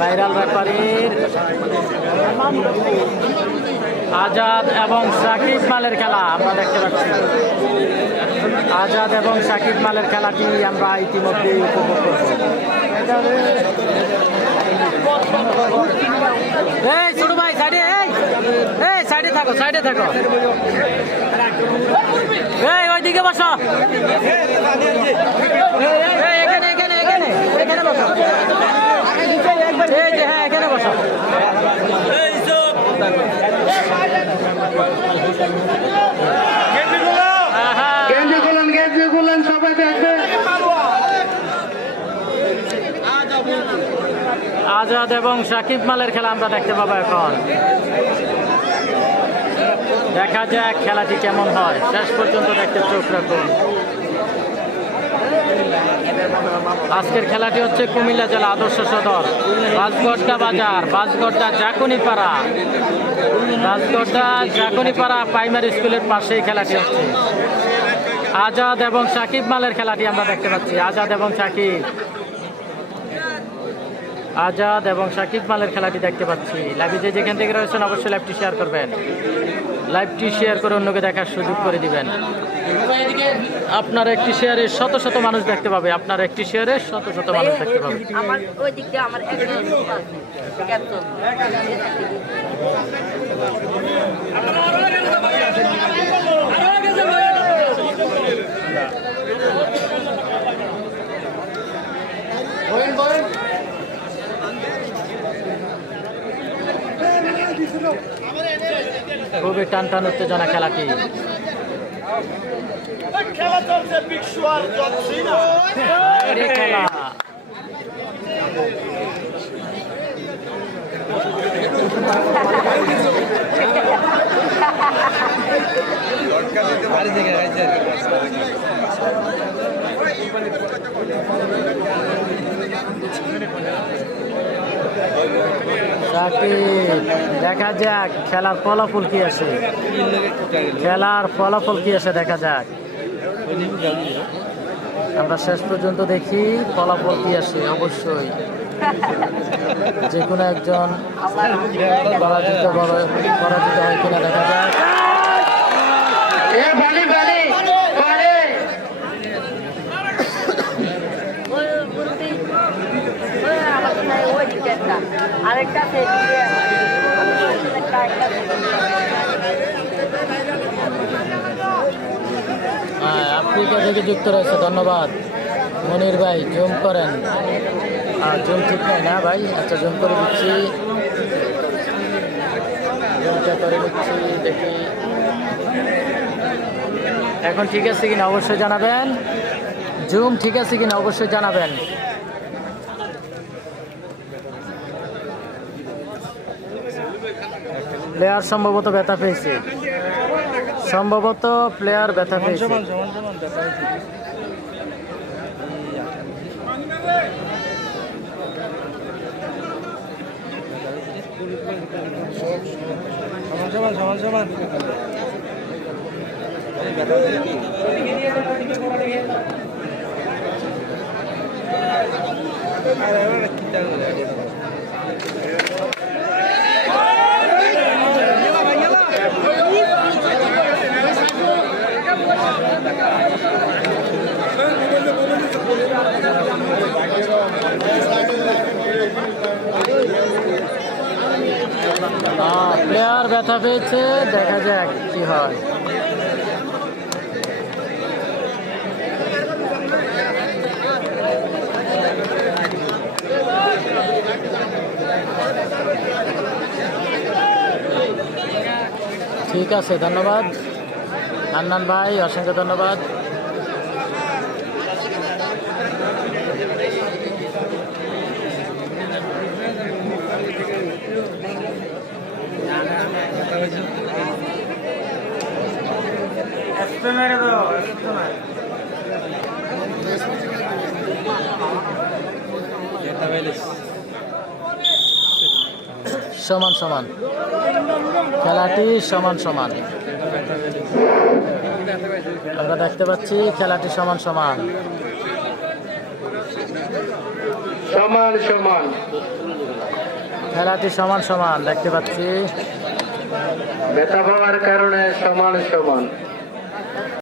Viral ব্যাপারীর আজাদ এবং সাকিব মালের খেলা, আমরা দেখতে পাচ্ছি। আজাদ এবং সাকিব মালের খেলাটি আমরা ইতিমধ্যে উপভোগ করব এই ভাই, সাইডে, এই এই, সাইডে থাকো সাইডে থাকো। এই, ওইদিকে বসো এই এখানে এখানে এখানে এখানে বসো এই যে হ্যাঁ এখানে বসো আহা, গেঞ্জি খুলেন গেঞ্জি খুলেন সবাই দেখবে আজাদ এবং সাকিব মালের খেলা আমরা দেখতে পাবো এখন। দেখা যাক খেলাটি কেমন হয়। শেষ পর্যন্ত দেখতে চোখ রাখুন। আজকের খেলাটি হচ্ছে কুমিল্লা জেলা আদর্শ সদর, বাসগড্ডা বাজার, বাসগড্ডা জাকুনিপাড়া বাসগড্ডা জাকুনিপাড়া প্রাইমারি স্কুলের পাশেই খেলাটি হচ্ছে। আজাদ এবং সাকিব মালের খেলাটি আমরা দেখতে পাচ্ছি। আজাদ এবং সাকিব আজাদ এবং সাকিব মালের খেলাটি দেখতে পাচ্ছি। লাইভে যে যেখান থেকে রয়েছেন, অবশ্যই লাইভটি শেয়ার করবেন। লাইভটি শেয়ার করে অন্যকে দেখার সুযোগ করে দিবেন। আপনার একটি শেয়ারে শত শত মানুষ দেখতে পাবে। আপনার একটি শেয়ারে শত শত মানুষ দেখতে পাবে। আমার ওই দিক দিয়ে আমার একজন লোক আছে একজন খুবই টান টান উত্তেজনা খেলাটি। এই খেলা। সাকিব দেখা যাক, খেলার ফলাফল কি আছে। খেলার ফলাফল কি আছে, দেখা যাক। আমরা শেষ পর্যন্ত দেখি ফলাফল কি আসে অবশ্যই। যে কোনো একজন পরাজিত পরাজিত হয় কিনা, দেখা যাক। আরেকটা। হ্যাঁ, আফ্রিকা থেকে যুক্ত রয়েছে ধন্যবাদ। মনির ভাই জুম করেন। আর জুম ঠিক নয় না ভাই আচ্ছা জুম করে দিচ্ছি। জুমটা করে দিচ্ছি দেখি। এখন ঠিক আছে কিনা? অবশ্যই জানাবেন। জুম ঠিক আছে কিনা? অবশ্যই জানাবেন। প্লেয়ার সম্ভবত ব্যথা পেয়েছে। সম্ভবত প্লেয়ার ব্যথা পেয়েছে। সমান প্লেয়ার ব্যথা পেয়েছে দেখা যাক কি হয়। ঠিক আছে ধন্যবাদ। আন্নান ভাই অসংখ্য ধন্যবাদ। সমান সমান। খেলাটি সমান সমান। আমরা দেখতে পাচ্ছি খেলাটি সমান সমান। সমান সমান। খেলাটি সমান সমান দেখতে পাচ্ছি। ব্যথা পাওয়ার কারণে সমান সমান।